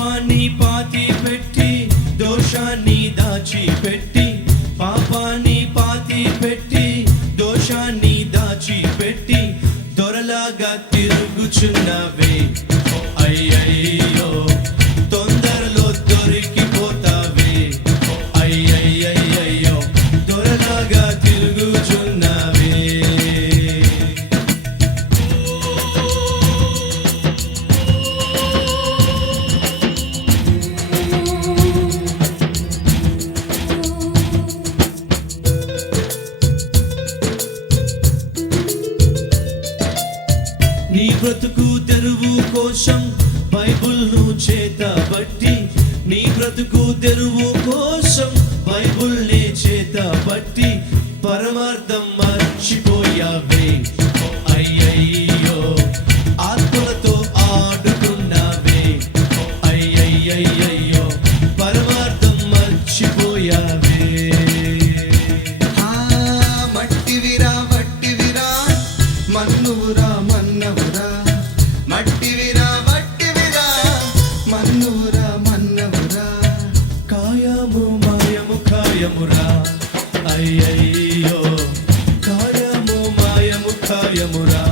పాపాన్ని పాతి పెట్టి దోషాన్ని దాచిపెట్టి పాపాన్ని పాతి పెట్టి దోషాన్ని దాచిపెట్టి దొరలాగా తిరుగుచున్నవే. ఓ నీ బ్రతుకు తెరువు కోసం బైబుల్ను చేతబట్టి నీ బ్రతుకు తెరువు కోసం బైబుల్ని చేతబట్టి పరమార్థం మర్చిపోయావే. మాయము కాయమురా అయ్యయ్యో కాయము మాయము కాయమురా